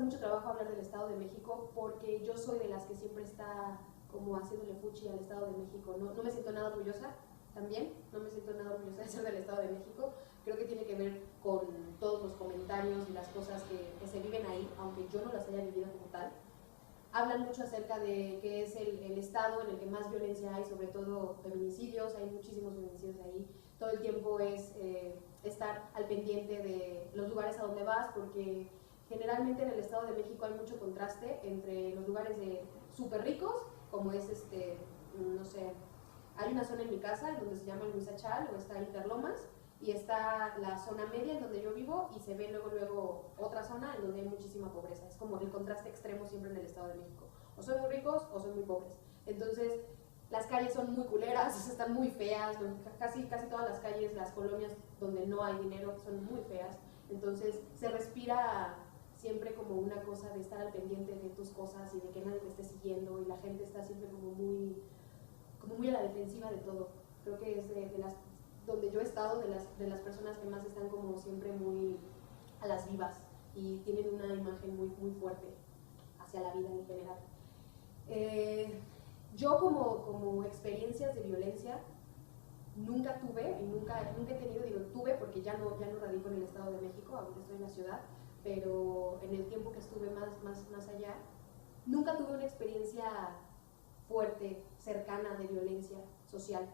mucho trabajo hablar del Estado de México porque yo soy de las que siempre está como haciéndole fuchi al Estado de México. No me siento nada orgullosa también, no me siento nada orgullosa de ser del Estado de México. Creo que tiene que ver con todos los comentarios y las cosas que se viven ahí, aunque yo no las haya vivido como tal. Hablan mucho acerca de que es el estado en el que más violencia hay, sobre todo feminicidios, hay muchísimos feminicidios ahí. Todo el tiempo es estar al pendiente de los lugares a donde vas, porque generalmente en el Estado de México hay mucho contraste entre los lugares de súper ricos, como es no sé, hay una zona en mi casa en donde se llama Luisa Chal o está Interlomas, y está la zona media en donde yo vivo y se ve luego otra zona en donde hay muchísima pobreza. Es como el contraste extremo siempre en el Estado de México. O son muy ricos o son muy pobres. Entonces, las calles son muy culeras, están muy feas, casi todas las calles, las colonias donde no hay dinero son muy feas. Entonces, se respira siempre como una cosa de estar al pendiente de tus cosas y de que nadie te esté siguiendo, y la gente está siempre como muy a la defensiva de todo. Creo que es de las donde yo he estado, de las personas que más están como siempre muy a las vivas y tienen una imagen muy fuerte hacia la vida en general. Yo como experiencias de violencia nunca tuve y nunca he tenido, digo tuve porque ya no radico en el Estado de México, ahorita estoy en la ciudad, pero en el tiempo que estuve más allá, nunca tuve una experiencia fuerte, cercana de violencia social.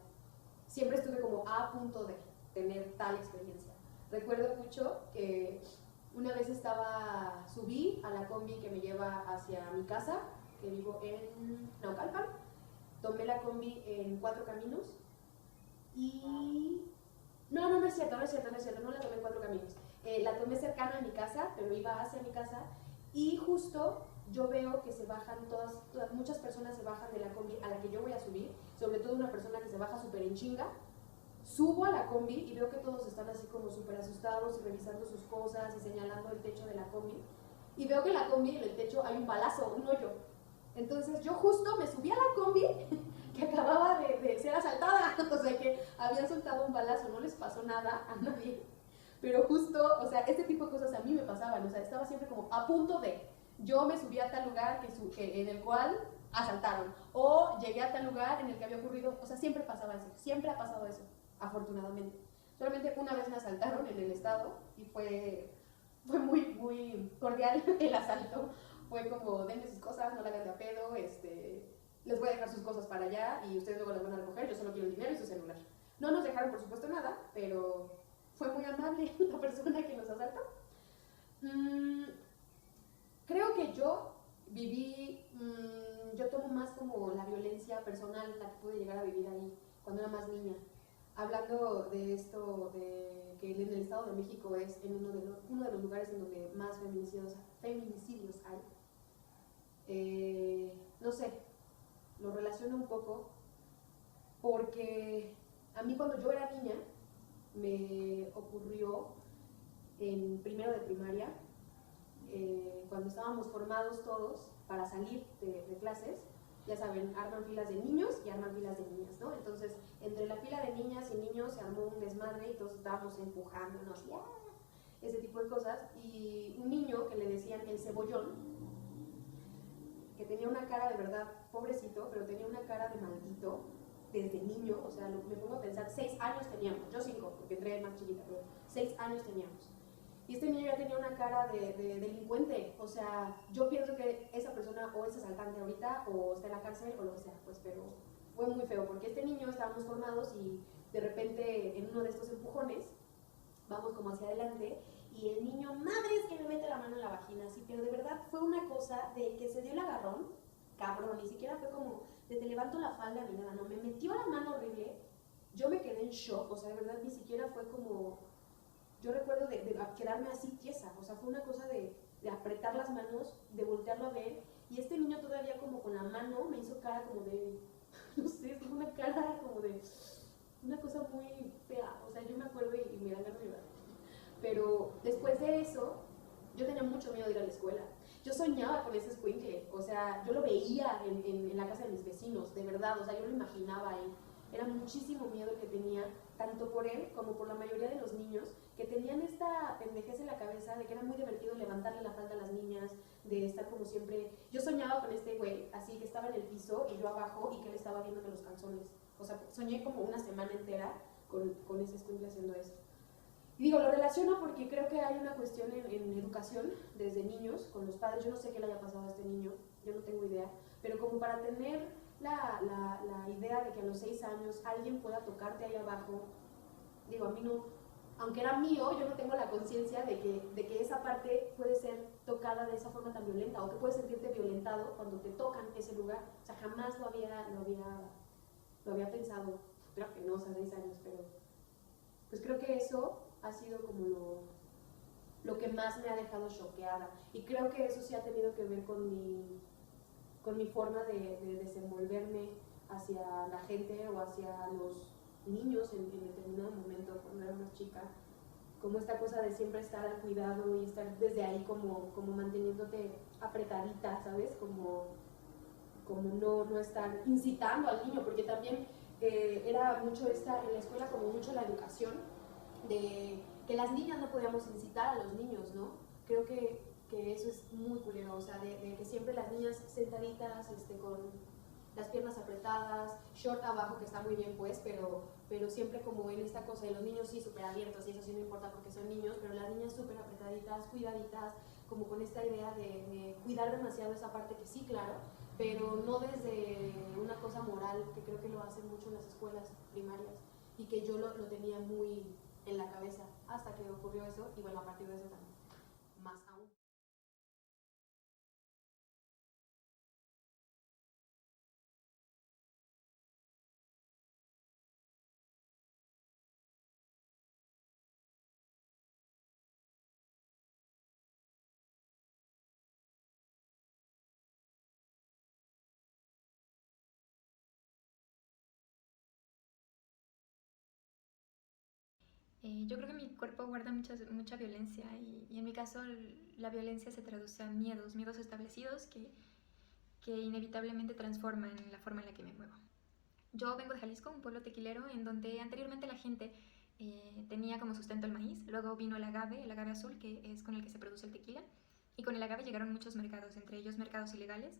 Siempre estuve como a punto de tener tal experiencia. Recuerdo mucho que una vez subí a la combi que me lleva hacia mi casa, que vivo en Naucalpan, tomé la combi en Cuatro Caminos y... No es cierto, no la tomé en Cuatro Caminos. La tomé cercana a mi casa, pero iba hacia mi casa, y justo yo veo que se bajan muchas personas se bajan de la combi a la que yo voy a subir, sobre todo una persona que se baja súper en chinga. Subo a la combi y veo que todos están así como súper asustados y revisando sus cosas y señalando el techo de la combi. Y veo que en la combi, en el techo, hay un balazo, un hoyo. Entonces yo justo me subí a la combi que acababa de ser asaltada. O sea que habían soltado un balazo, no les pasó nada a nadie. Pero justo, o sea, este tipo de cosas a mí me pasaban. O sea, estaba siempre como a punto de... Yo me subí a tal lugar en el cual asaltaron. O llegué a tal lugar en el que había ocurrido... O sea, siempre pasaba eso. Siempre ha pasado eso, afortunadamente. Solamente una vez me asaltaron en el estado y fue muy cordial el asalto. Fue como, denme sus cosas, no la hagan de a pedo, les voy a dejar sus cosas para allá y ustedes luego las van a recoger, yo solo quiero el dinero y su celular. No nos dejaron, por supuesto, nada, pero fue muy amable la persona que nos asaltó. Creo que yo yo tomo más como la violencia personal, la que pude llegar a vivir ahí cuando era más niña. Hablando de esto, de que en el Estado de México es uno de los lugares en donde más feminicidios hay. No sé, lo relaciono un poco porque a mí cuando yo era niña me ocurrió en primero de primaria, cuando estábamos formados todos para salir de clases. Ya saben, arman filas de niños y arman filas de niñas, ¿no? Entonces, entre la fila de niñas y niños se armó un desmadre y todos estábamos empujándonos y ese tipo de cosas. Y un niño que le decían el cebollón, que tenía una cara de verdad, pobrecito, pero tenía una cara de maldito desde niño. O sea, me pongo a pensar, 6 años teníamos, yo 5, porque entré más chiquita, pero 6 años teníamos. Y este niño ya tenía una cara de delincuente. O sea, yo pienso que esa persona o es asaltante ahorita o está en la cárcel o lo que sea, pues, pero fue muy feo porque este niño estábamos formados y de repente en uno de estos empujones vamos como hacia adelante y el niño, madre, es que me mete la mano en la vagina, así, pero de verdad fue una cosa de que se dio el agarrón, cabrón, ni siquiera fue como de te levanto la falda ni nada, no, me metió la mano horrible, yo me quedé en shock, o sea, de verdad ni siquiera fue como... Yo recuerdo de quedarme así tiesa, o sea, fue una cosa de apretar las manos, de voltearlo a ver, y este niño todavía como con la mano me hizo cara como de, no sé, es como una cara como de, una cosa muy fea, o sea, yo me acuerdo y me dan ganas de llorar. Pero después de eso, yo tenía mucho miedo de ir a la escuela. Yo soñaba con ese escuincle, o sea, yo lo veía en la casa de mis vecinos, de verdad, o sea, yo lo imaginaba ahí. Era muchísimo miedo el que tenía, tanto por él como por la mayoría de los niños, que tenían esta pendejez en la cabeza de que era muy divertido levantarle la falda a las niñas, de estar como siempre. Yo soñaba con este güey, así que estaba en el piso y yo abajo y que él estaba viéndome los calzones. O sea, soñé como una semana entera con ese escuincle haciendo eso. Y digo, lo relaciono porque creo que hay una cuestión en educación desde niños con los padres. Yo no sé qué le haya pasado a este niño, yo no tengo idea, pero como para tener la idea de que a los 6 años alguien pueda tocarte ahí abajo, digo, a mí no, aunque era mío, yo no tengo la conciencia de que esa parte puede ser tocada de esa forma tan violenta o que puedes sentirte violentado cuando te tocan ese lugar. O sea, jamás lo había pensado, creo que no, o sea, 6 años, pero pues creo que eso ha sido como lo que más me ha dejado choqueada. Y creo que eso sí ha tenido que ver con mi forma de desenvolverme hacia la gente o hacia los niños en determinado momento cuando era más chica, como esta cosa de siempre estar al cuidado y estar desde ahí como manteniéndote apretadita, ¿sabes? Como no estar incitando al niño, porque también era mucho en la escuela como mucho la educación de que las niñas no podíamos incitar a los niños, ¿no? Creo que eso es muy culero, o sea, de que siempre las niñas sentaditas, con las piernas apretadas, short abajo, que está muy bien pues, pero siempre como en esta cosa de los niños sí súper abiertos y eso sí no importa porque son niños, pero las niñas súper apretaditas, cuidaditas, como con esta idea de cuidar demasiado esa parte que sí, claro, pero no desde una cosa moral, que creo que lo hacen mucho en las escuelas primarias y que yo lo tenía muy en la cabeza hasta que ocurrió eso y bueno, a partir de eso también, más aún. Yo creo que mi cuerpo guarda mucha violencia y en mi caso la violencia se traduce a miedos establecidos que inevitablemente transforman la forma en la que me muevo. Yo vengo de Jalisco, un pueblo tequilero, en donde anteriormente la gente tenía como sustento el maíz, luego vino el agave azul, que es con el que se produce el tequila, y con el agave llegaron muchos mercados, entre ellos mercados ilegales,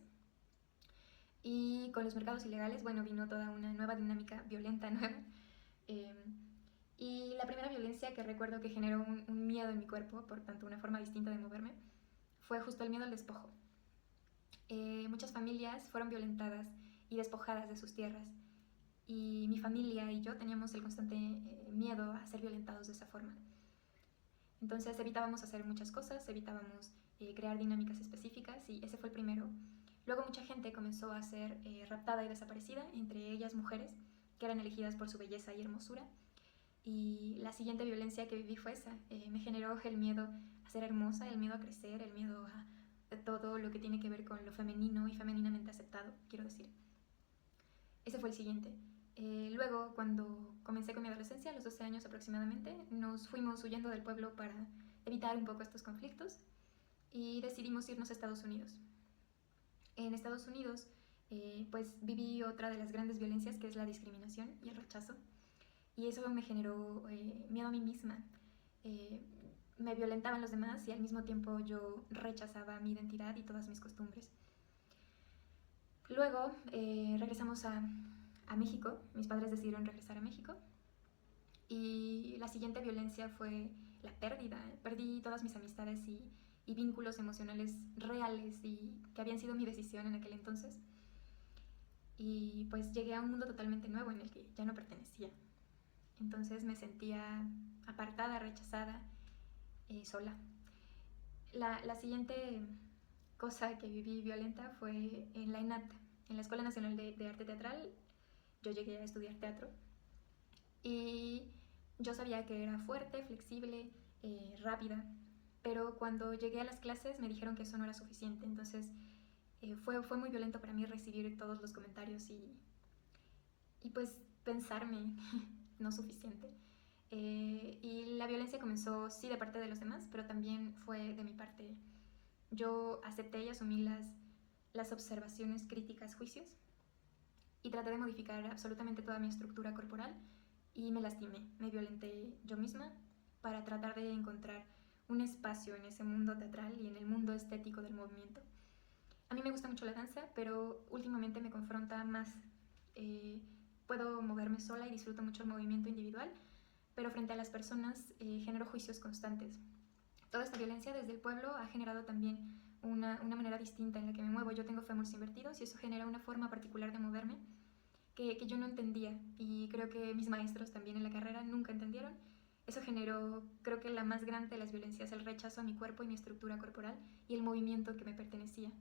y con los mercados ilegales, bueno, vino toda una nueva dinámica violenta nueva. Eh, y la primera violencia que recuerdo que generó un miedo en mi cuerpo, por tanto una forma distinta de moverme, fue justo el miedo al despojo. Muchas familias fueron violentadas y despojadas de sus tierras. Y mi familia y yo teníamos el constante miedo a ser violentados de esa forma. Entonces evitábamos hacer muchas cosas, evitábamos crear dinámicas específicas y ese fue el primero. Luego mucha gente comenzó a ser raptada y desaparecida, entre ellas mujeres que eran elegidas por su belleza y hermosura. Y la siguiente violencia que viví fue esa. Me generó el miedo a ser hermosa, el miedo a crecer, el miedo a todo lo que tiene que ver con lo femenino y femeninamente aceptado, quiero decir. Ese fue el siguiente. Luego, cuando comencé con mi adolescencia, a los 12 años aproximadamente, nos fuimos huyendo del pueblo para evitar un poco estos conflictos y decidimos irnos a Estados Unidos. En Estados Unidos, pues viví otra de las grandes violencias que es la discriminación y el rechazo. Y eso me generó miedo a mí misma. Eh, Me violentaban los demás y al mismo tiempo yo rechazaba mi identidad y todas mis costumbres. Luego regresamos a México, mis padres decidieron regresar a México y la siguiente violencia fue la pérdida. Perdí todas mis amistades y vínculos emocionales reales y que habían sido mi decisión en aquel entonces. Y pues llegué a un mundo totalmente nuevo en el que ya no pertenecía. Entonces me sentía apartada, rechazada, sola. La siguiente cosa que viví violenta fue en la ENAT, en la Escuela Nacional de Arte Teatral. Yo llegué a estudiar teatro y yo sabía que era fuerte, flexible, rápida, pero cuando llegué a las clases me dijeron que eso no era suficiente. Entonces fue muy violento para mí recibir todos los comentarios y pues pensarme no suficiente. Y la violencia comenzó sí de parte de los demás, pero también fue de mi parte. Yo acepté y asumí las observaciones, críticas, juicios y traté de modificar absolutamente toda mi estructura corporal y me lastimé, me violenté yo misma para tratar de encontrar un espacio en ese mundo teatral y en el mundo estético del movimiento. A mí me gusta mucho la danza, pero últimamente me confronta más. Puedo moverme sola y disfruto mucho el movimiento individual, pero frente a las personas genero juicios constantes. Toda esta violencia desde el pueblo ha generado también una manera distinta en la que me muevo. Yo tengo fémures invertidos y eso genera una forma particular de moverme que yo no entendía, y creo que mis maestros también en la carrera nunca entendieron. Eso generó, creo que la más grande de las violencias, el rechazo a mi cuerpo y mi estructura corporal y el movimiento que me pertenecía.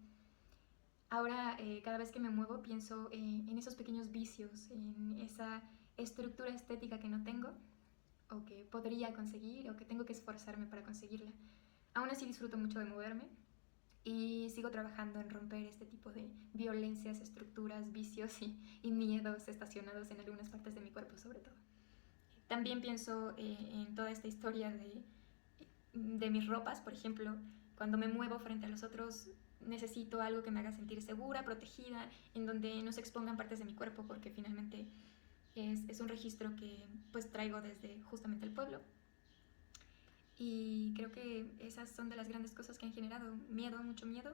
Ahora, cada vez que me muevo, pienso en esos pequeños vicios, en esa estructura estética que no tengo, o que podría conseguir, o que tengo que esforzarme para conseguirla. Aún así disfruto mucho de moverme y sigo trabajando en romper este tipo de violencias, estructuras, vicios y miedos estacionados en algunas partes de mi cuerpo, sobre todo. También pienso en toda esta historia de mis ropas. Por ejemplo, cuando me muevo frente a los otros, necesito algo que me haga sentir segura, protegida, en donde no se expongan partes de mi cuerpo, porque finalmente es un registro que pues traigo desde justamente el pueblo. Y creo que esas son de las grandes cosas que han generado miedo, mucho miedo.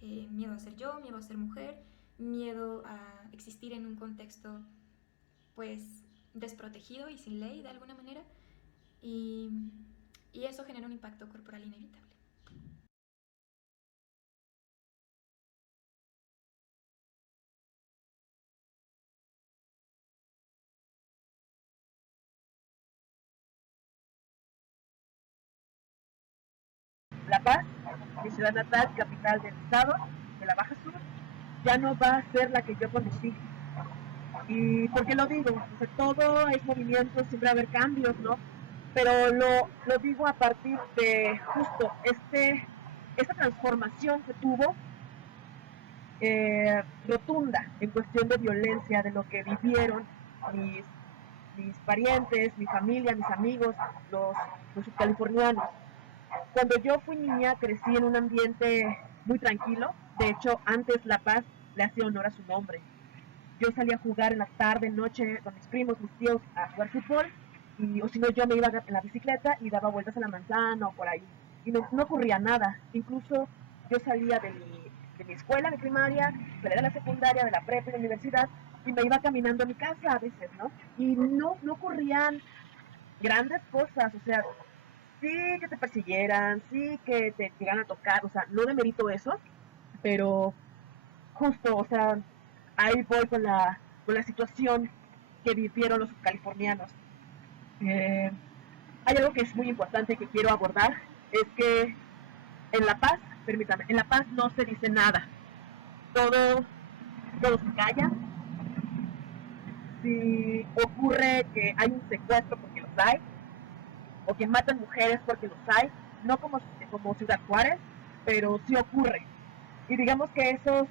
Miedo a ser yo, miedo a ser mujer, miedo a existir en un contexto pues desprotegido y sin ley de alguna manera. Y, y eso genera un impacto corporal inevitable. La Paz, mi ciudad natal, capital del estado, de la Baja Sur, ya no va a ser la que yo conocí. ¿Y por qué lo digo? O sea, todo es movimiento, siempre va a haber cambios, ¿no? Pero lo digo a partir de justo esta transformación que tuvo rotunda en cuestión de violencia, de lo que vivieron mis, mis parientes, mi familia, mis amigos, los subcalifornianos. Cuando yo fui niña crecí en un ambiente muy tranquilo. De hecho, antes La Paz le hacía honor a su nombre. Yo salía a jugar en la tarde, noche, con mis primos, mis tíos, a jugar fútbol. O si no, yo me iba en la bicicleta y daba vueltas a la manzana o por ahí. Y no ocurría nada. Incluso yo salía de mi escuela de primaria, salía de la secundaria, de la prepa, de la universidad, y me iba caminando a mi casa a veces, ¿no? Y no ocurrían grandes cosas, o sea, sí que te persiguieran, sí que te llegan a tocar, o sea, no demerito eso, pero justo, o sea, ahí voy con la situación que vivieron los californianos. Eh, Hay algo que es muy importante que quiero abordar, es que en La Paz, permítame, en La Paz no se dice nada, todo, todo se calla. Si ocurre que hay un secuestro, porque los hay, o que matan mujeres, porque los hay, no como Ciudad Juárez, pero sí ocurre. Y digamos que esos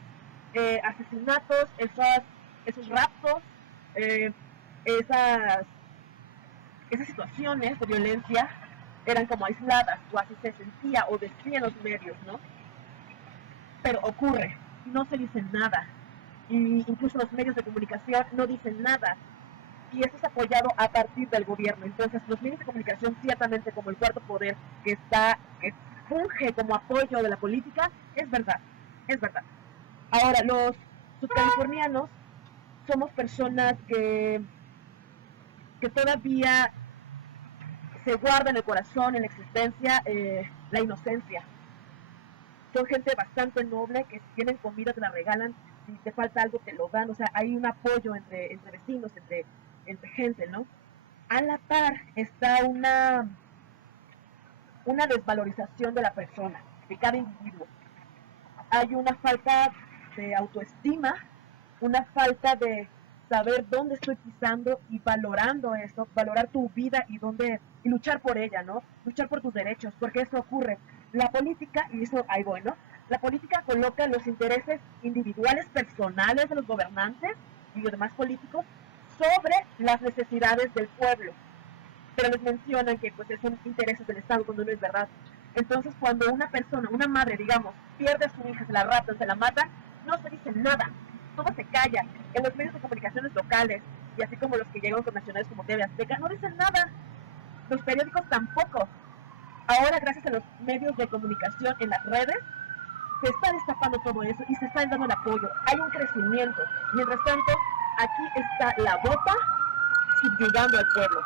asesinatos, esos raptos, eh, esas, esas situaciones de violencia eran como aisladas, o así se sentía o decían los medios, ¿no? Pero ocurre, no se dice nada. Y incluso los medios de comunicación no dicen nada. Y eso es apoyado a partir del gobierno. Entonces, los medios de comunicación, ciertamente como el cuarto poder que funge como apoyo de la política, es verdad, es verdad. Ahora, los subcalifornianos somos personas que todavía se guarda en el corazón, en la existencia, la inocencia. Son gente bastante noble, que si tienen comida te la regalan, si te falta algo te lo dan, o sea, hay un apoyo entre vecinos, entre gente, ¿no? A la par está una desvalorización de la persona, de cada individuo. Hay una falta de autoestima, una falta de saber dónde estoy pisando y valorando eso, valorar tu vida y luchar por ella, ¿no? Luchar por tus derechos, porque eso ocurre. La política, y eso ahí voy, ¿no? La política coloca los intereses individuales, personales de los gobernantes y los demás políticos sobre las necesidades del pueblo. Pero les mencionan que pues son intereses del Estado cuando no es verdad. Entonces, cuando una persona, una madre, digamos, pierde a su hija, se la raptan, se la matan, no se dice nada, todo se calla. En los medios de comunicaciones locales, y así como los que llegan con nacionales como TV Azteca, no dicen nada. Los periódicos tampoco. Ahora, gracias a los medios de comunicación en las redes, se está destapando todo eso y se está dando el apoyo. Hay un crecimiento. Mientras tanto, aquí está la bota subyugando al pueblo.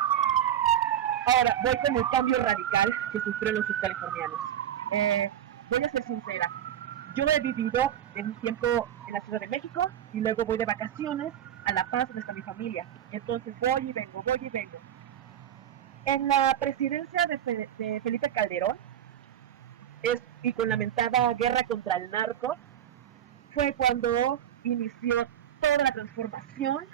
Ahora, voy con el cambio radical que sufrieron los subcalifornianos. Voy a ser sincera. Yo he vivido en un tiempo en la Ciudad de México y luego voy de vacaciones a La Paz, donde está mi familia. Entonces voy y vengo. En la presidencia de Felipe Calderón, y con la lamentada guerra contra el narco, fue cuando inició toda la transformación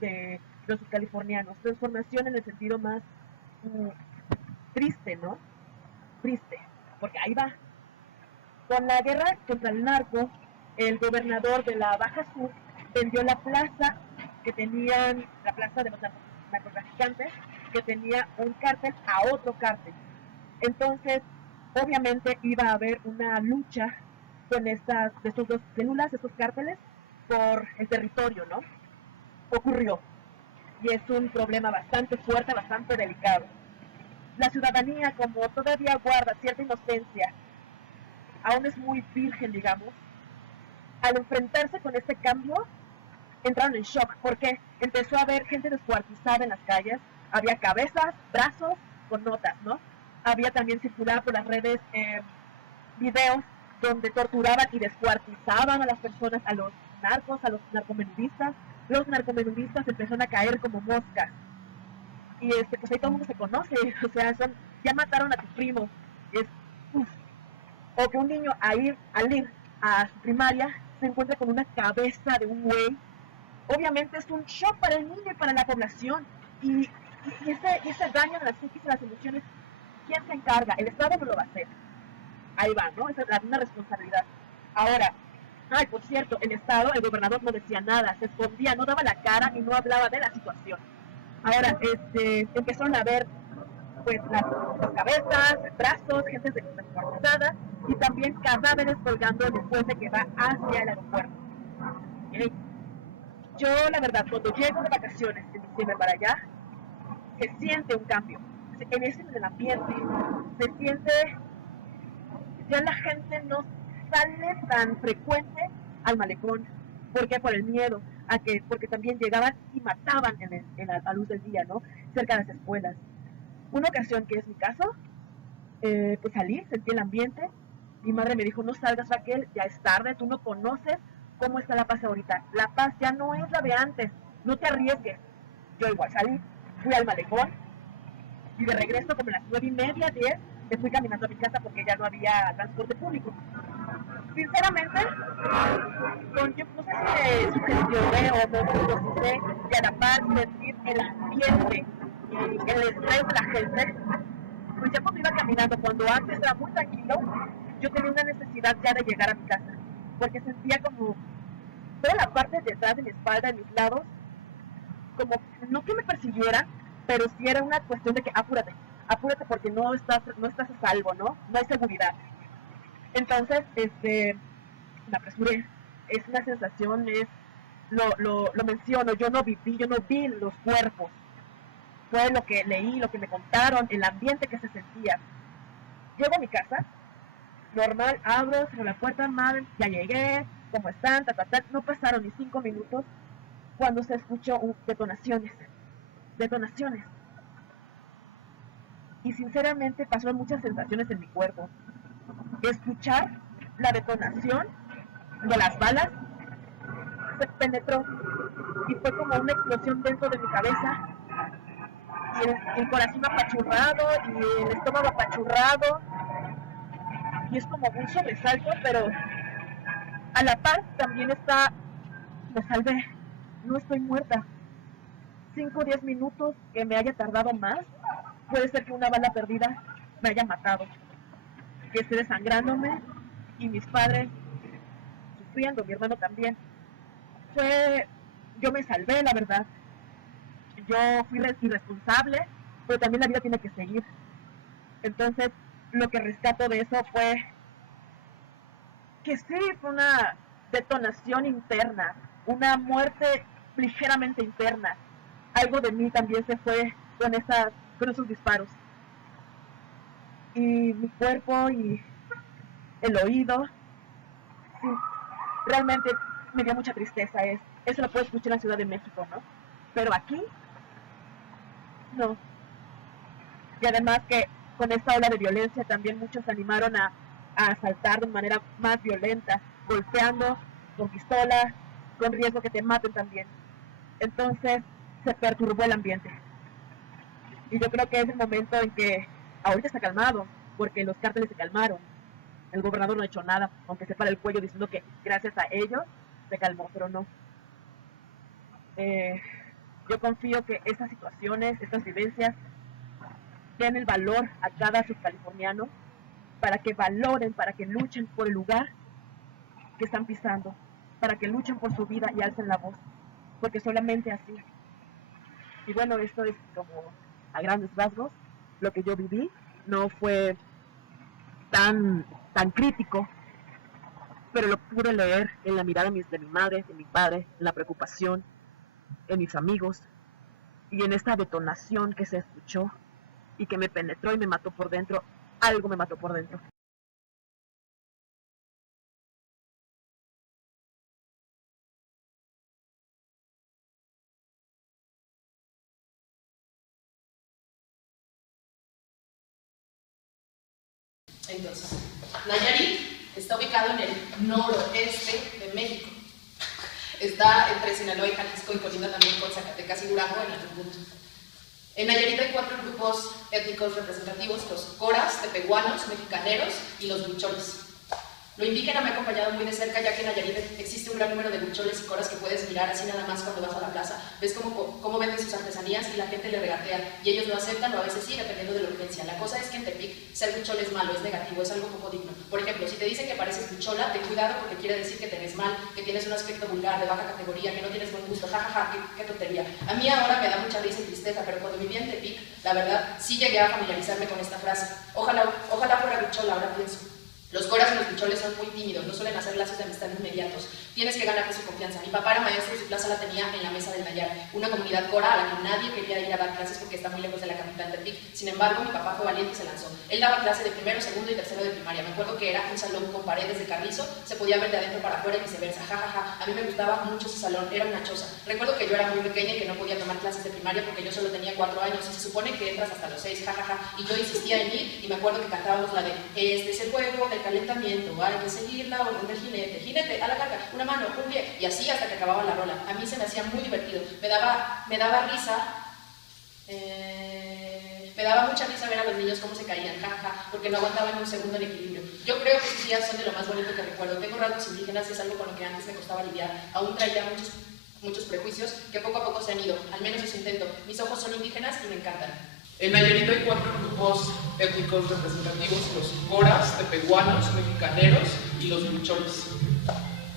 de los californianos. Transformación en el sentido más triste, ¿no? Triste, porque ahí va. Con la guerra contra el narco, el gobernador de la Baja Sur vendió la plaza que tenían, la plaza de los narcotraficantes, que tenía un cártel a otro cártel. Entonces, obviamente iba a haber una lucha con de estas dos células, estos cárteles, por el territorio, ¿no? Ocurrió. Y es un problema bastante fuerte, bastante delicado. La ciudadanía, como todavía guarda cierta inocencia, aún es muy virgen, digamos, al enfrentarse con este cambio, entraron en shock, porque empezó a haber gente descuartizada en las calles, había cabezas, brazos con notas, ¿no? Había también circulado por las redes videos donde torturaban y descuartizaban a las personas, a los narcos, a los narcomenudistas. Los narcomenudistas empezaron a caer como moscas. Y pues ahí todo el mundo se conoce, o sea, ya mataron a tu primo. O que un niño al ir a su primaria se encuentra con una cabeza de un güey. Obviamente es un shock para el niño y para la población. Y ese daño de las psiquis y las emociones, ¿quién se encarga? El Estado no lo va a hacer. Ahí va, ¿no? Esa es una responsabilidad. Ahora, por cierto, el Estado, el gobernador no decía nada, se escondía, no daba la cara y no hablaba de la situación. Ahora, empezaron a ver pues las cabezas, brazos, gente descuartizada y también cadáveres colgando en el puente que va hacia el aeropuerto. ¿Okay? Yo, la verdad, cuando llego de vacaciones en diciembre para allá, se siente un cambio. En el ambiente, se siente, ya la gente no sale tan frecuente al malecón. ¿Por qué? Por el miedo, porque también llegaban y mataban a luz del día, ¿no? Cerca de las escuelas. Una ocasión, que es mi caso, pues salí, sentí el ambiente. Mi madre me dijo, no salgas, Raquel, ya es tarde, tú no conoces cómo está La Paz ahorita. La Paz ya no es la de antes, no te arriesgues. Yo igual salí, fui al malecón y de regreso como a las 9:30, 10, me fui caminando a mi casa porque ya no había transporte público. Sinceramente, yo no sé si me sugestioné o no sé, y a la par sentir el ambiente y el estrés de la gente, pues ya cuando iba caminando, cuando antes era muy tranquilo, yo tenía una necesidad ya de llegar a mi casa, porque sentía como toda la parte de atrás de mi espalda, de mis lados, como no que me persiguiera, pero sí era una cuestión de que apúrate porque no estás a salvo, ¿no? No hay seguridad. Entonces, me apresuré. Es una sensación, lo menciono, yo no vi los cuerpos. Fue lo que leí, lo que me contaron, el ambiente que se sentía. Llego a mi casa, normal, abro, cierro la puerta, madre, ya llegué, ¿cómo están? No pasaron ni 5 minutos cuando se escuchó detonaciones. Y sinceramente pasaron muchas sensaciones en mi cuerpo. Escuchar la detonación de las balas se penetró y fue como una explosión dentro de mi cabeza y el corazón apachurrado y el estómago apachurrado y es como un sobresalto, pero a la par también me salvé, no estoy muerta. 5 o 10 minutos que me haya tardado más, puede ser que una bala perdida me haya matado, que esté desangrándome y mis padres sufriendo, mi hermano también. Yo me salvé, la verdad. Yo fui irresponsable, pero también la vida tiene que seguir. Entonces, lo que rescato de eso fue que sí, fue una detonación interna, una muerte ligeramente interna. Algo de mí también se fue con esos disparos. y mi cuerpo y el oído. Sí, realmente me dio mucha tristeza. Eso lo puedo escuchar en la Ciudad de México, ¿no? Pero aquí, no. Y además que con esta ola de violencia también muchos se animaron a asaltar de manera más violenta, golpeando con pistolas, con riesgo que te maten también. Entonces se perturbó el ambiente. Y yo creo que es el momento en que ahorita está calmado, porque los cárteles se calmaron. El gobernador no ha hecho nada, aunque se para el cuello diciendo que gracias a ellos se calmó, pero no. Yo confío que estas situaciones, estas vivencias, den el valor a cada subcaliforniano para que valoren, para que luchen por el lugar que están pisando, para que luchen por su vida y alcen la voz, porque solamente así. Y bueno, esto es como a grandes rasgos lo que yo viví. No fue tan crítico, pero lo pude leer en la mirada de mi madre, de mi padre, en la preocupación, en mis amigos y en esta detonación que se escuchó y que me penetró y me mató por dentro. Algo me mató por dentro. Entonces, Nayarit está ubicado en el noroeste de México. Está entre Sinaloa y Jalisco y colinda también con Zacatecas y Durango en algún punto. En Nayarit hay 4 grupos étnicos representativos: los coras, tepehuanos, mexicaneros y los huicholes. Lo indígena me ha acompañado muy de cerca, ya que en Nayarit existe un gran número de huicholes y coras que puedes mirar así nada más cuando vas a la plaza. Ves cómo venden sus artesanías y la gente le regatea, y ellos lo aceptan o a veces sí, dependiendo de la urgencia. La cosa es que en Tepic ser huichol es malo, es negativo, es algo poco digno. Por ejemplo, si te dicen que pareces huichola, ten cuidado porque quiere decir que te ves mal, que tienes un aspecto vulgar, de baja categoría, que no tienes buen gusto, jajaja, qué tontería. A mí ahora me da mucha risa y tristeza, pero cuando vivía en Tepic, la verdad, sí llegué a familiarizarme con esta frase. Ojalá fuera huichola, ahora pienso. Los coras y los huicholes son muy tímidos, no suelen hacer lazos de amistad inmediatos. Tienes que ganarte su confianza. Mi papá era maestro y su plaza la tenía en la Mesa del Nayar, una comunidad cora a la que nadie quería ir a dar clases porque está muy lejos de la capital de Tepic. Sin embargo, mi papá fue valiente y se lanzó. Él daba clase de primero, segundo y tercero de primaria. Me acuerdo que era un salón con paredes de carrizo, se podía ver de adentro para afuera y viceversa. Jajaja, a mí me gustaba mucho ese salón, era una choza. Recuerdo que yo era muy pequeña y que no podía tomar clases de primaria porque yo solo tenía 4 años y se supone que entras hasta los 6, jajaja. Y yo insistía en ir y me acuerdo que cantábamos la de este es el juego del calentamiento, hay que seguir la orden del jinete, jinete a la carga, una mano, un pie, y así hasta que acababa la rola. A mí se me hacía muy divertido, me daba risa, me daba mucha risa ver a los niños cómo se caían, jajaja, porque no aguantaban un segundo en equilibrio. Yo creo que esos días son de lo más bonito que recuerdo. Tengo rasgos indígenas y es algo con lo que antes me costaba lidiar. Aún traía muchos prejuicios que poco a poco se han ido, al menos eso intento. Mis ojos son indígenas y me encantan. En Nayarit hay 4 grupos étnicos representativos: los coras, tepehuanos, mexicaneros y los huicholes.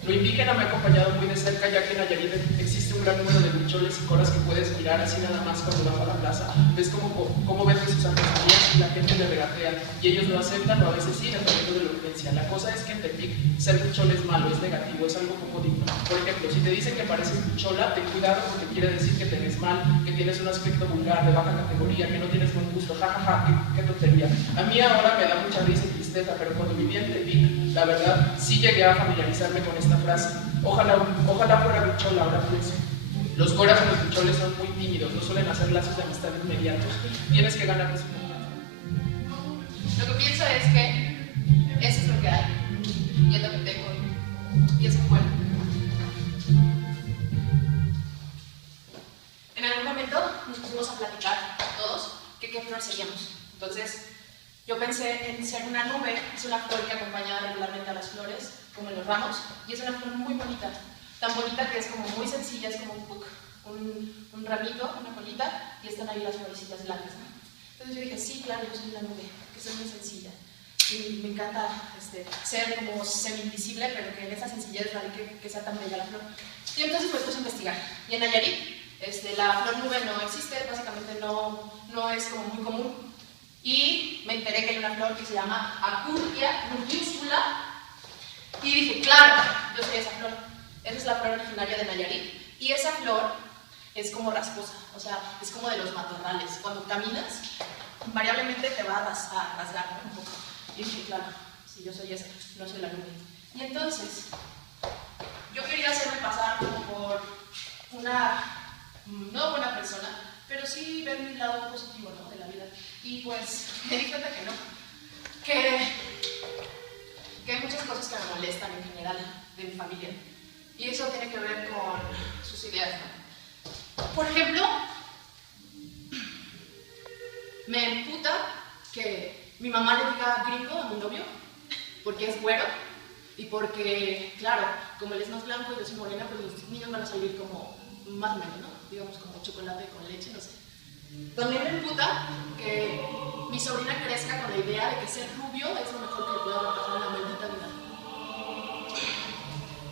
Lo indígena me ha acompañado muy de cerca, ya que en Nayarit existe un gran número de huicholes y coras que puedes mirar así nada más cuando vas a la plaza. Ves cómo venden sus artesanías y la gente le regatea, y ellos lo aceptan o a veces sí, dependiendo de la urgencia. La cosa es que en Tepic ser huichol es malo, es negativo, es algo poco digno. Por ejemplo, si te dicen que pareces huichola, ten cuidado porque quiere decir que te ves mal, que tienes un aspecto vulgar, de baja categoría, que no tienes buen gusto, jajaja, qué tontería. A mí ahora me da mucha risa y tristeza, pero cuando vivía en Tepic, la verdad, sí llegué a familiarizarme con esta frase. Ojalá fuera huichola, ahora pienso. Los coras y los huicholes son muy tímidos, no suelen hacer lazos de amistad inmediatos. Tienes que ganarte su confianza. Lo que pienso es que eso es lo que hay, y es lo que tengo, y es muy bueno. En algún momento nos pusimos a platicar todos qué flor seríamos. Entonces, yo pensé en ser una nube. Es una flor que acompaña regularmente a las flores, como en los ramos, y es una flor muy bonita, tan bonita que es como muy sencilla, es como un ramito, una colita, y están ahí las florecitas blancas, ¿no? Entonces yo dije, sí, claro, yo soy una nube, que soy muy sencilla, y me encanta ser como semi-invisible, pero que en esa sencillez radique que sea tan bella la flor. Y entonces me puse a investigar, y en Nayarit la flor nube no existe, básicamente no es como muy común. Y me enteré que hay una flor que se llama Acutia nubiscula, y dije, claro, yo soy esa flor. Esa es la flor originaria de Nayarit, y esa flor es como rasposa, o sea, es como de los matorrales. Cuando caminas, invariablemente te va a rasgar, ¿no? Un poco. Y dije, claro, si yo soy esa, no soy la rubia. Y entonces, yo quería hacerme pasar como por una no buena persona, pero sí ver mi lado positivo, ¿no? De la vida. Y pues me di cuenta que no, que hay muchas cosas que me molestan en general de mi familia. Y eso tiene que ver con sus ideas, ¿no? Por ejemplo, me emputa que mi mamá le diga gringo a mi novio porque es güero y porque, claro, como él es más blanco y yo soy morena, pues los niños van a salir como más o menos, ¿no? Digamos como chocolate con leche, no sé. También me emputa que mi sobrina crezca con la idea de que ser rubio es lo mejor que le puede haber pasado en la maldita vida.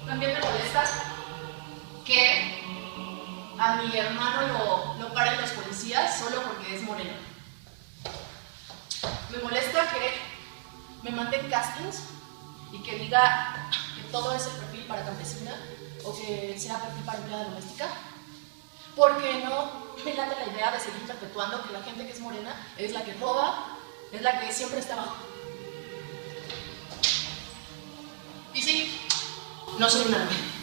También me molesta que a mi hermano lo paren los policías solo porque es moreno. Me molesta que me manden castings y que diga que todo es el perfil para campesina o que sea perfil para empleada doméstica, porque no me late la idea de seguir perpetuando que la gente que es morena es la que roba, es la que siempre está abajo. Y sí, no soy una mujer.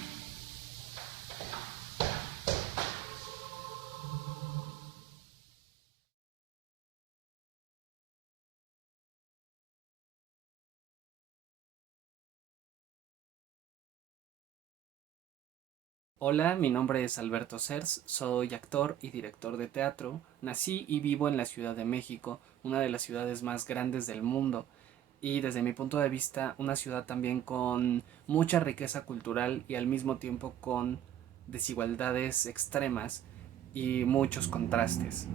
Hola, mi nombre es Alberto Cers, soy actor y director de teatro. Nací y vivo en la Ciudad de México, una de las ciudades más grandes del mundo, y desde mi punto de vista una ciudad también con mucha riqueza cultural y al mismo tiempo con desigualdades extremas y muchos contrastes.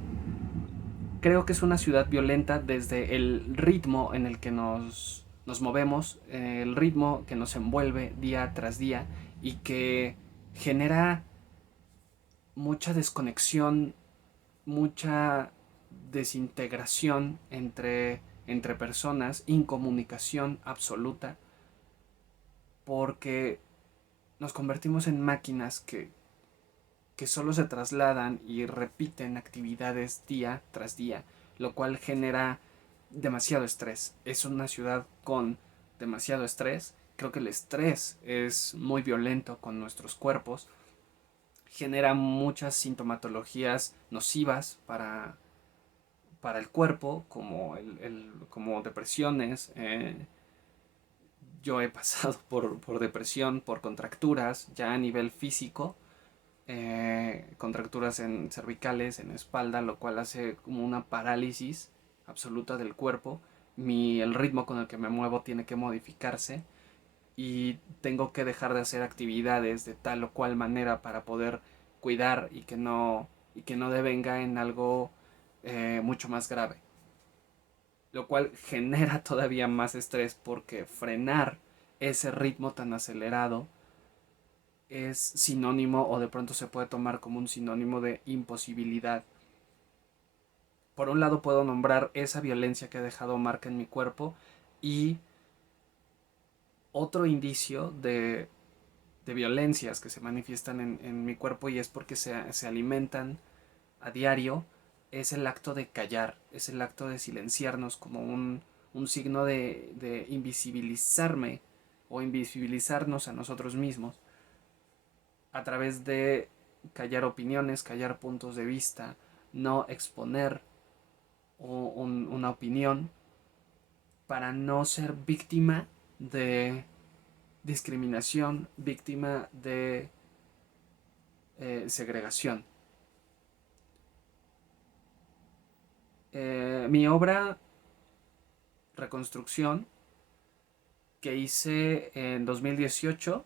Creo que es una ciudad violenta desde el ritmo en el que nos movemos, el ritmo que nos envuelve día tras día y que genera mucha desconexión, mucha desintegración entre personas, incomunicación absoluta, porque nos convertimos en máquinas que solo se trasladan y repiten actividades día tras día, lo cual genera demasiado estrés. Es una ciudad con demasiado estrés. Creo que el estrés es muy violento con nuestros cuerpos, genera muchas sintomatologías nocivas para el cuerpo, como depresiones. Yo he pasado por depresión, por contracturas ya a nivel físico, contracturas en cervicales, en espalda, lo cual hace como una parálisis absoluta del cuerpo. El ritmo con el que me muevo tiene que modificarse y tengo que dejar de hacer actividades de tal o cual manera para poder cuidar y que no devenga en algo mucho más grave, lo cual genera todavía más estrés porque frenar ese ritmo tan acelerado es sinónimo, o de pronto se puede tomar como un sinónimo de imposibilidad. Por un lado puedo nombrar esa violencia que ha dejado marca en mi cuerpo, y otro indicio de violencias que se manifiestan en mi cuerpo, y es porque se alimentan a diario, es el acto de callar, es el acto de silenciarnos como un signo de invisibilizarme o invisibilizarnos a nosotros mismos a través de callar opiniones, callar puntos de vista, no exponer una opinión para no ser víctima de discriminación, víctima de segregación. Mi obra Reconstrucción, que hice en 2018,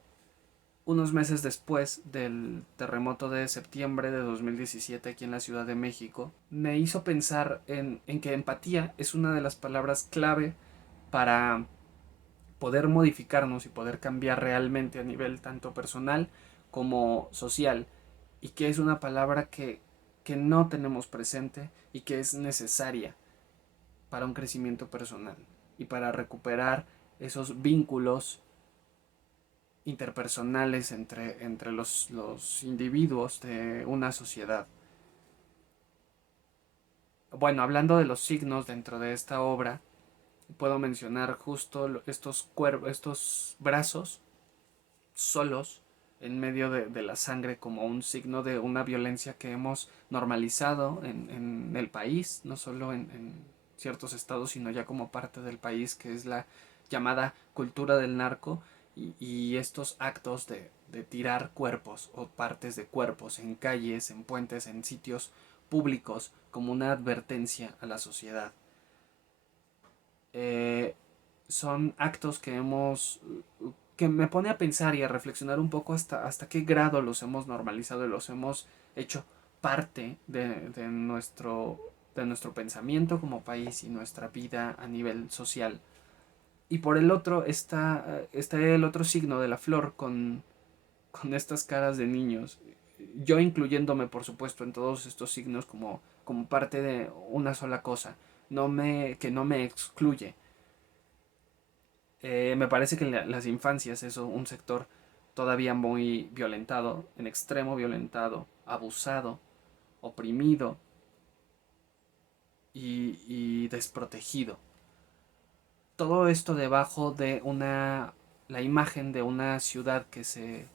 unos meses después del terremoto de septiembre de 2017 aquí en la Ciudad de México, me hizo pensar en que empatía es una de las palabras clave para poder modificarnos y poder cambiar realmente a nivel tanto personal como social, y que es una palabra que no tenemos presente y que es necesaria para un crecimiento personal y para recuperar esos vínculos interpersonales entre los individuos de una sociedad. Bueno, hablando de los signos dentro de esta obra, puedo mencionar justo estos brazos solos en medio de la sangre como un signo de una violencia que hemos normalizado en el país, no solo en ciertos estados, sino ya como parte del país, que es la llamada cultura del narco, y estos actos de tirar cuerpos o partes de cuerpos en calles, en puentes, en sitios públicos, como una advertencia a la sociedad. Son actos que me pone a pensar y a reflexionar un poco hasta qué grado los hemos normalizado y los hemos hecho parte de nuestro pensamiento como país y nuestra vida a nivel social. Y por el otro está el otro signo de la flor con estas caras de niños. Yo incluyéndome, por supuesto, en todos estos signos como parte de una sola cosa, que no me excluye. Me parece que las infancias es un sector todavía muy violentado, en extremo violentado, abusado, oprimido y desprotegido. Todo esto debajo de la imagen de una ciudad que se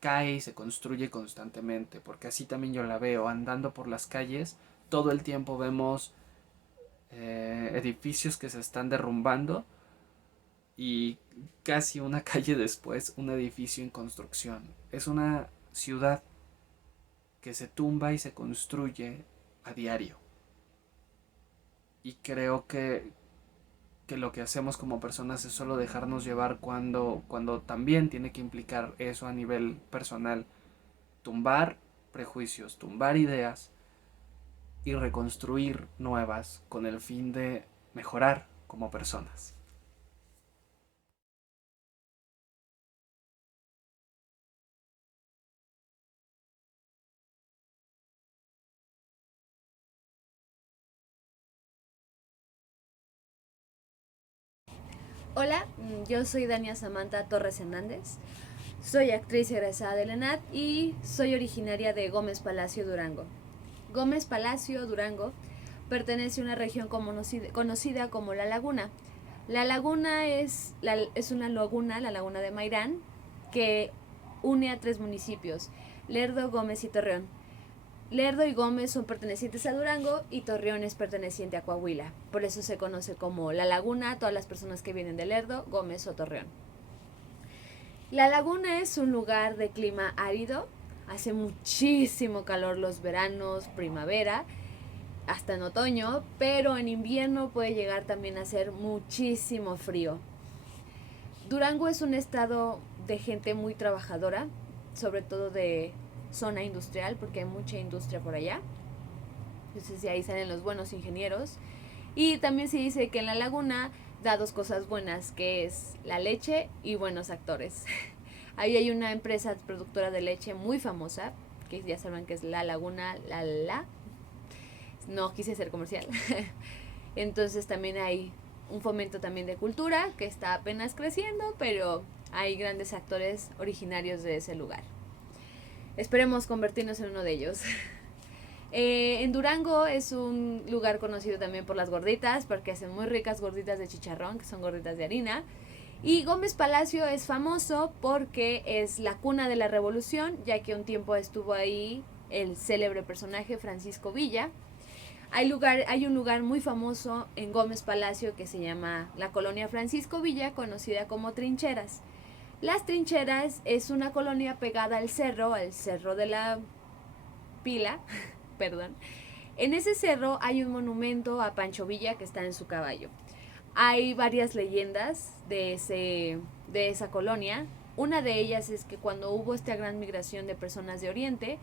cae y se construye constantemente, porque así también yo la veo, andando por las calles, todo el tiempo vemos edificios que se están derrumbando y casi una calle después un edificio en construcción. Es una ciudad que se tumba y se construye a diario. Y creo que lo que hacemos como personas es solo dejarnos llevar cuando también tiene que implicar eso a nivel personal. Tumbar prejuicios, tumbar ideas y reconstruir nuevas con el fin de mejorar como personas. Hola, yo soy Dania Samantha Torres Hernández, soy actriz egresada del ENAD y soy originaria de Gómez Palacio, Durango. Gómez Palacio, Durango, pertenece a una región conocida como La Laguna. La Laguna es una laguna, la Laguna de Mairán, que une a 3 municipios, Lerdo, Gómez y Torreón. Lerdo y Gómez son pertenecientes a Durango y Torreón es perteneciente a Coahuila. Por eso se conoce como La Laguna a todas las personas que vienen de Lerdo, Gómez o Torreón. La Laguna es un lugar de clima árido. Hace muchísimo calor los veranos, primavera, hasta en otoño, pero en invierno puede llegar también a ser muchísimo frío. Durango es un estado de gente muy trabajadora, sobre todo de zona industrial, porque hay mucha industria por allá. Entonces ahí salen los buenos ingenieros. Y también se dice que en La Laguna da 2 cosas buenas, que es la leche y buenos actores. Ahí hay una empresa productora de leche muy famosa, que ya saben que es La Laguna, no quise ser comercial. Entonces también hay un fomento también de cultura, que está apenas creciendo, pero hay grandes actores originarios de ese lugar. Esperemos convertirnos en uno de ellos. En Durango es un lugar conocido también por las gorditas, porque hacen muy ricas gorditas de chicharrón, que son gorditas de harina. Y Gómez Palacio es famoso porque es la cuna de la revolución, ya que un tiempo estuvo ahí el célebre personaje Francisco Villa. Hay un lugar muy famoso en Gómez Palacio que se llama la colonia Francisco Villa, conocida como Trincheras. Las Trincheras es una colonia pegada al cerro de la Pila, perdón. En ese cerro hay un monumento a Pancho Villa que está en su caballo. Hay varias leyendas de esa colonia. Una de ellas es que cuando hubo esta gran migración de personas de Oriente,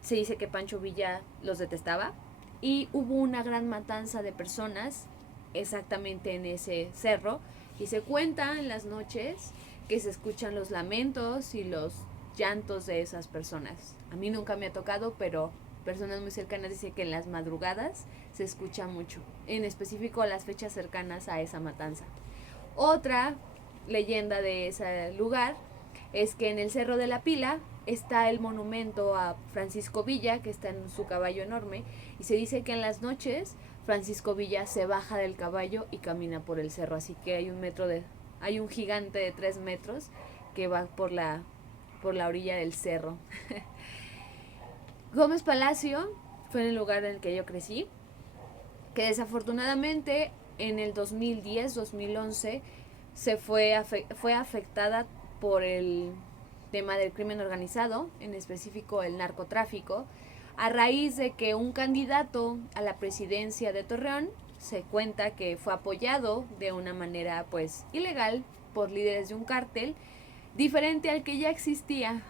se dice que Pancho Villa los detestaba y hubo una gran matanza de personas exactamente en ese cerro, y se cuenta en las noches que se escuchan los lamentos y los llantos de esas personas. A mí nunca me ha tocado, pero personas muy cercanas dicen que en las madrugadas se escucha mucho, en específico a las fechas cercanas a esa matanza. Otra leyenda de ese lugar es que en el Cerro de la Pila está el monumento a Francisco Villa, que está en su caballo enorme, y se dice que en las noches Francisco Villa se baja del caballo y camina por el cerro, así que hay un gigante de 3 metros que va por la orilla del cerro. Gómez Palacio fue el lugar en el que yo crecí, que desafortunadamente en el 2010-2011 fue afectada por el tema del crimen organizado, en específico el narcotráfico, a raíz de que un candidato a la presidencia de Torreón se cuenta que fue apoyado de una manera pues ilegal por líderes de un cártel diferente al que ya existía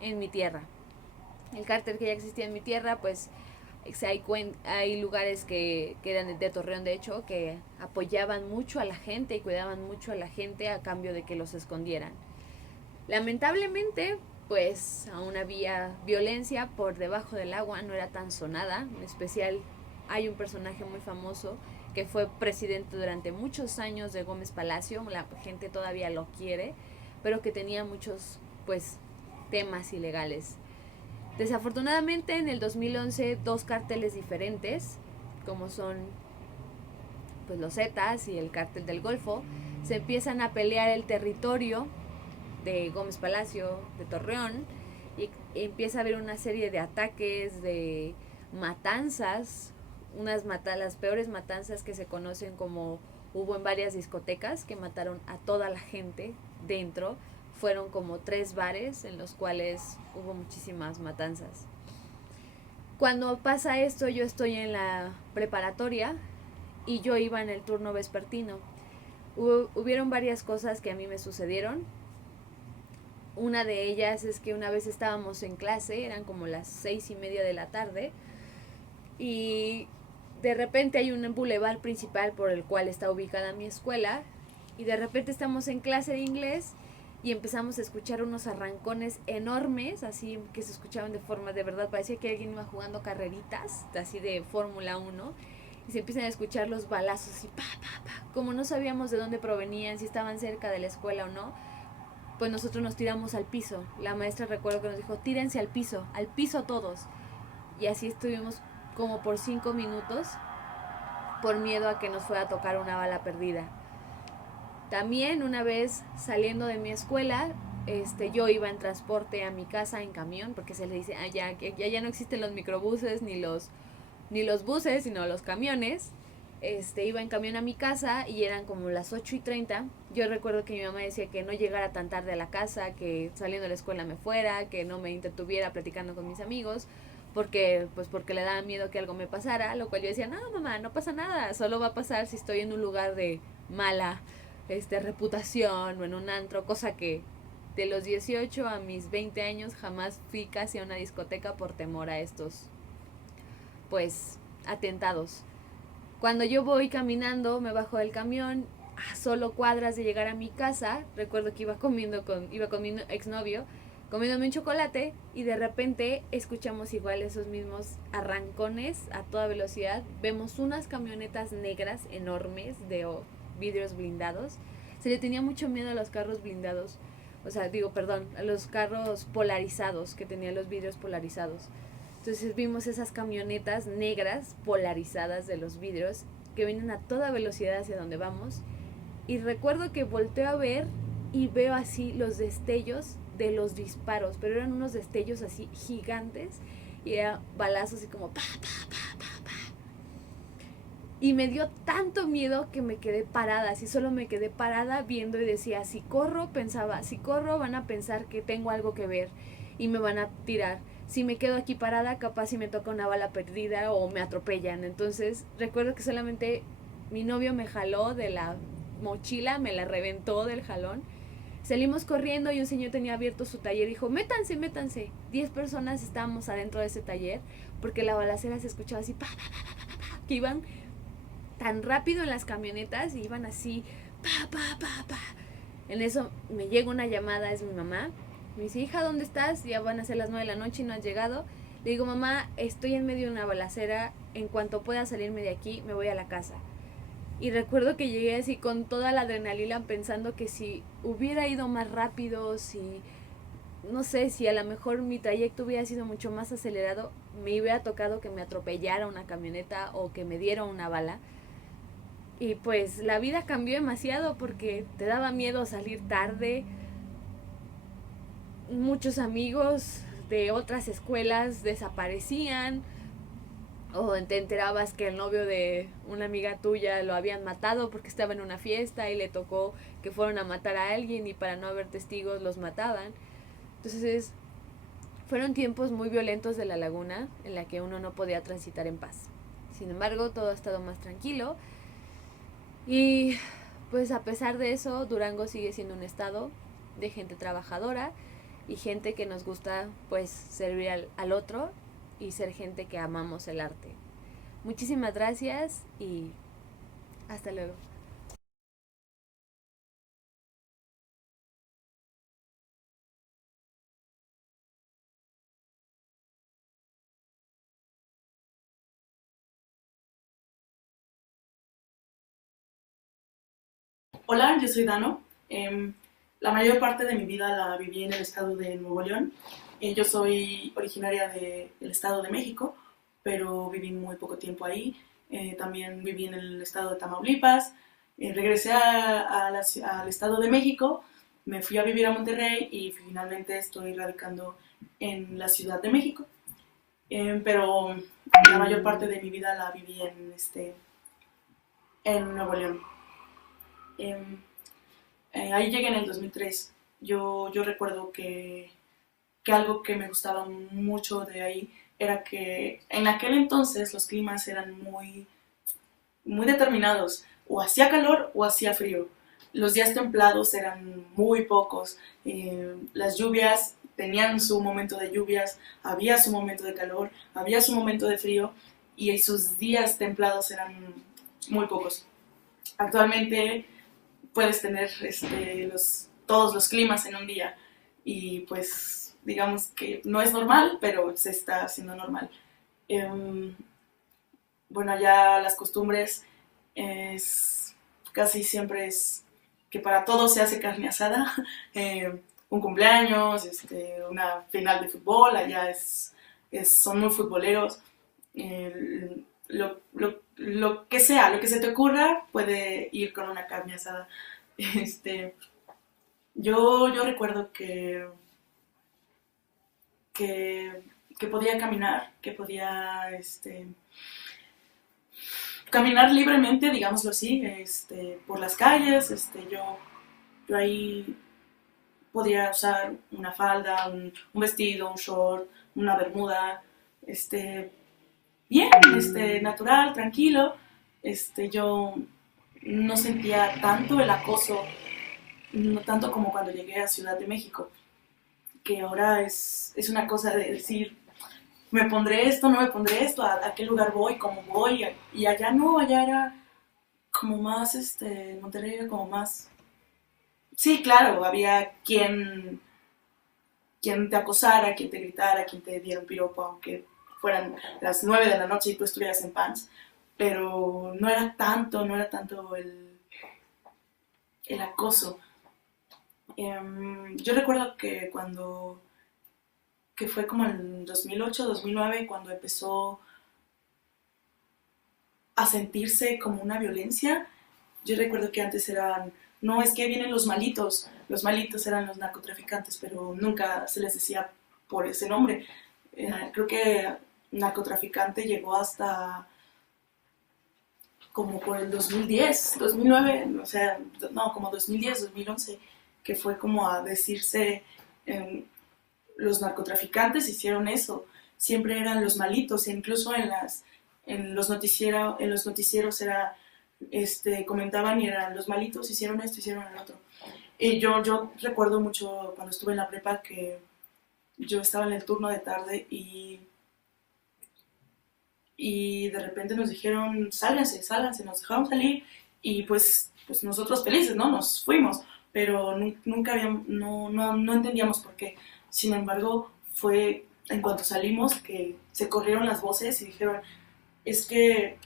en mi tierra. El cártel que ya existía en mi tierra, pues hay lugares que eran de Torreón, de hecho, que apoyaban mucho a la gente y cuidaban mucho a la gente a cambio de que los escondieran. Lamentablemente, pues aún había violencia por debajo del agua, no era tan sonada. En especial hay un personaje muy famoso que fue presidente durante muchos años de Gómez Palacio, la gente todavía lo quiere, pero que tenía muchos pues temas ilegales. Desafortunadamente en el 2011 2 cárteles diferentes, como son pues los Zetas y el cártel del Golfo, se empiezan a pelear el territorio de Gómez Palacio, de Torreón, y empieza a haber una serie de ataques, de matanzas, las peores matanzas que se conocen como hubo en varias discotecas que mataron a toda la gente dentro. Fueron como 3 bares en los cuales hubo muchísimas matanzas. Cuando pasa esto, yo estoy en la preparatoria y yo iba en el turno vespertino. Hubieron varias cosas que a mí me sucedieron. Una de ellas es que una vez estábamos en clase, eran como las 6:30 de la tarde, y de repente hay un bulevar principal por el cual está ubicada mi escuela, y de repente estamos en clase de inglés y empezamos a escuchar unos arrancones enormes, así que se escuchaban de forma, de verdad, parecía que alguien iba jugando carreritas, así de Fórmula 1, y se empiezan a escuchar los balazos y pa, pa, pa. Como no sabíamos de dónde provenían, si estaban cerca de la escuela o no, pues nosotros nos tiramos al piso. La maestra, recuerdo que nos dijo, tírense al piso todos. Y así estuvimos como por 5 minutos, por miedo a que nos fuera a tocar una bala perdida. También una vez saliendo de mi escuela, yo iba en transporte a mi casa en camión, porque se le dice allá que ya no existen los microbuses ni los buses, sino los camiones. Iba en camión a mi casa y eran como las 8:30. Yo recuerdo que mi mamá decía que no llegara tan tarde a la casa, que saliendo de la escuela me fuera, que no me entretuviera platicando con mis amigos, porque le daba miedo que algo me pasara, lo cual yo decía, no mamá, no pasa nada, solo va a pasar si estoy en un lugar de mala reputación o en un antro, cosa que de los 18 a mis 20 años jamás fui casi a una discoteca por temor a estos pues atentados. Cuando yo voy caminando, me bajo del camión a solo cuadras de llegar a mi casa. Recuerdo que iba con mi exnovio, comiéndome un chocolate, y de repente escuchamos igual esos mismos arrancones a toda velocidad. Vemos unas camionetas negras enormes de vidrios blindados. Se le tenía mucho miedo a los carros blindados, a los carros polarizados, que tenían los vidrios polarizados. Entonces vimos esas camionetas negras polarizadas de los vidrios que vienen a toda velocidad hacia donde vamos. Y recuerdo que volteo a ver y veo así los destellos de los disparos, pero eran unos destellos así gigantes y eran balazos así como pa, pa, pa, pa, pa. Y me dio tanto miedo que me quedé parada, así solo me quedé parada viendo y decía, si corro van a pensar que tengo algo que ver y me van a tirar. Si me quedo aquí parada, capaz si me toca una bala perdida o me atropellan. Entonces recuerdo que solamente mi novio me jaló de la mochila, me la reventó del jalón. Salimos corriendo y un señor tenía abierto su taller y dijo, métanse. 10 personas estábamos adentro de ese taller porque la balacera se escuchaba así, pa, pa, pa, pa, pa, pa, que iban tan rápido en las camionetas y iban así, pa, pa, pa, pa. En eso me llega una llamada, es mi mamá. Me dice, hija, ¿dónde estás? Ya van a ser las 9 de la noche y no has llegado. Le digo, mamá, estoy en medio de una balacera. En cuanto pueda salirme de aquí, me voy a la casa. Y recuerdo que llegué así con toda la adrenalina pensando que si hubiera ido más rápido, si no sé si a lo mejor mi trayecto hubiera sido mucho más acelerado, me hubiera tocado que me atropellara una camioneta o que me diera una bala. Y pues la vida cambió demasiado porque te daba miedo salir tarde. Muchos amigos de otras escuelas desaparecían, o te enterabas que el novio de una amiga tuya lo habían matado porque estaba en una fiesta y le tocó que fueron a matar a alguien y para no haber testigos los mataban. Entonces fueron tiempos muy violentos de la laguna en la que uno no podía transitar en paz. Sin embargo, todo ha estado más tranquilo y pues a pesar de eso, Durango sigue siendo un estado de gente trabajadora y gente que nos gusta pues servir al otro y ser gente que amamos el arte. Muchísimas gracias y hasta luego. Hola, yo soy Dano. La mayor parte de mi vida la viví en el estado de Nuevo León. Yo soy originaria del estado de México, pero viví muy poco tiempo ahí. También viví en el estado de Tamaulipas. Regresé al estado de México, me fui a vivir a Monterrey y finalmente estoy radicando en la Ciudad de México. Pero la mayor parte de mi vida la viví en Nuevo León. Ahí llegué en el 2003. Yo recuerdo que algo que me gustaba mucho de ahí era que en aquel entonces los climas eran muy, muy determinados. O hacía calor o hacía frío. Los días templados eran muy pocos. Las lluvias tenían su momento de lluvias, había su momento de calor, había su momento de frío y sus días templados eran muy pocos. Actualmente puedes tener todos los climas en un día y pues digamos que no es normal, pero se está haciendo normal. Bueno, ya las costumbres casi siempre es que para todos se hace carne asada, un cumpleaños, una final de fútbol, allá son muy futboleros. Lo que sea, lo que se te ocurra puede ir con una carne asada. Yo recuerdo que podía caminar, que podía caminar libremente, digámoslo así, por las calles. Yo ahí podía usar una falda, un vestido, un short, una bermuda, bien, natural, tranquilo. Yo no sentía tanto el acoso, no tanto como cuando llegué a Ciudad de México, que ahora es una cosa de decir, me pondré esto, no me pondré esto, a qué lugar voy, cómo voy, y allá no, allá era como más, Monterrey era como más, sí, claro, había quien te acosara, quien te gritara, quien te diera un piropo, aunque fueran las 9 de la noche y tú estuvieras en pants, pero no era tanto el acoso. Yo recuerdo que que fue como en 2008, 2009, cuando empezó a sentirse como una violencia. Yo recuerdo que antes no, es que vienen los malitos eran los narcotraficantes, pero nunca se les decía por ese nombre. Creo que narcotraficante llegó hasta como por el 2010, 2009, o sea, no, como 2010, 2011, que fue como a decirse, los narcotraficantes hicieron eso, siempre eran los malitos, e incluso en los noticieros era, comentaban y eran los malitos, hicieron esto, hicieron el otro. Y yo recuerdo mucho cuando estuve en la prepa que yo estaba en el turno de tarde y de repente nos dijeron, sálganse, nos dejaron salir y pues nosotros felices, ¿no? Nos fuimos, pero nunca no entendíamos por qué. Sin embargo, fue en cuanto salimos que se corrieron las voces y dijeron, es que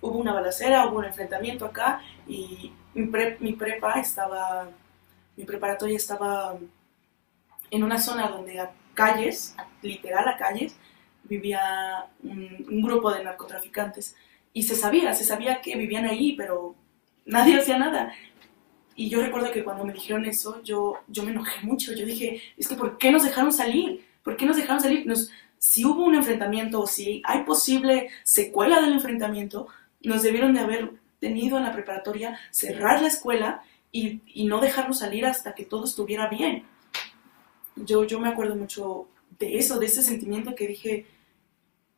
hubo una balacera, hubo un enfrentamiento acá y mi preparatoria estaba en una zona donde a calles, literal a calles, vivía un grupo de narcotraficantes. Y se sabía que vivían ahí, pero nadie hacía nada. Y yo recuerdo que cuando me dijeron eso, yo me enojé mucho. Yo dije, es que ¿por qué nos dejaron salir? ¿Por qué nos dejaron salir? Si hubo un enfrentamiento o si hay posible secuela del enfrentamiento, nos debieron de haber tenido en la preparatoria, cerrar la escuela y no dejarnos salir hasta que todo estuviera bien. Yo me acuerdo mucho de eso, de ese sentimiento que dije,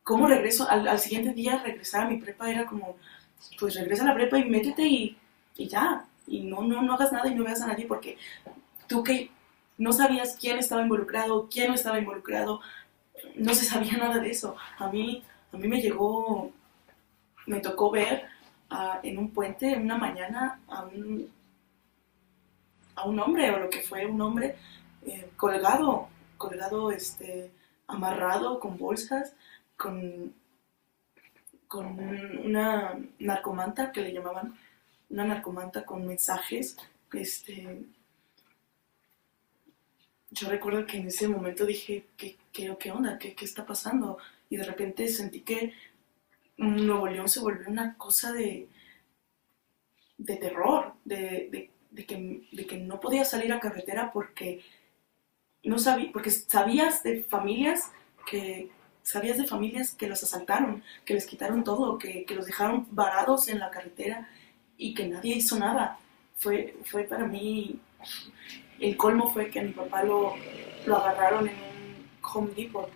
¿cómo regreso? Al siguiente día regresar a mi prepa era como, pues regresa a la prepa y métete y ya. Y no hagas nada y no veas a nadie porque tú que no sabías quién estaba involucrado, quién no estaba involucrado, no se sabía nada de eso. A mí me tocó ver en un puente, en una mañana, a un hombre, o lo que fue un hombre, colgado, amarrado con bolsas, con una narcomanta que le llamaban, una narcomanta con mensajes. Yo recuerdo que en ese momento dije, ¿qué onda? ¿Qué está pasando? Y de repente sentí que Nuevo León se volvió una cosa de terror, de que no podía salir a carretera porque sabías de familias que los asaltaron, que les quitaron todo, que los dejaron varados en la carretera y que nadie hizo nada. Fue para mí, el colmo fue que a mi papá lo agarraron en un Home Depot.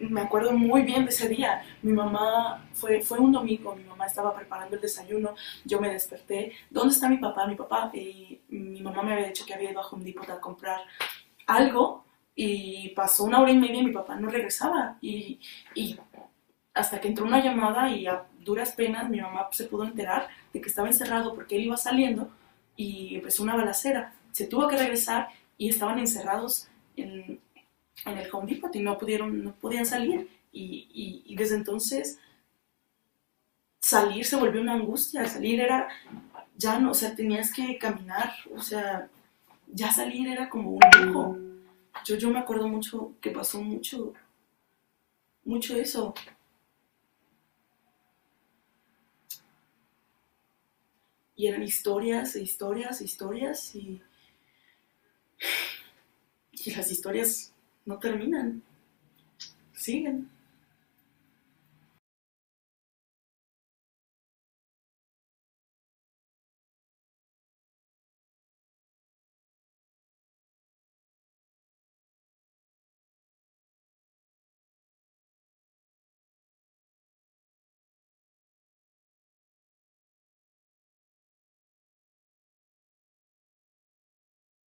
Me acuerdo muy bien de ese día. Mi mamá, fue un domingo, mi mamá estaba preparando el desayuno, yo me desperté. ¿Dónde está mi papá? Y mi mamá me había dicho que había ido a Home Depot a comprar algo y pasó 1 hora y media y mi papá no regresaba. Y hasta que entró una llamada y a duras penas mi mamá se pudo enterar de que estaba encerrado porque él iba saliendo y empezó una balacera. Se tuvo que regresar y estaban encerrados en el Home Depot y no podían salir. Y desde entonces salir se volvió una angustia. Salir era, ya no, o sea, tenías que caminar, o sea, ya salir era como un lujo. Yo me acuerdo mucho que pasó mucho eso. Y eran historias e historias e historias y las historias no terminan, siguen.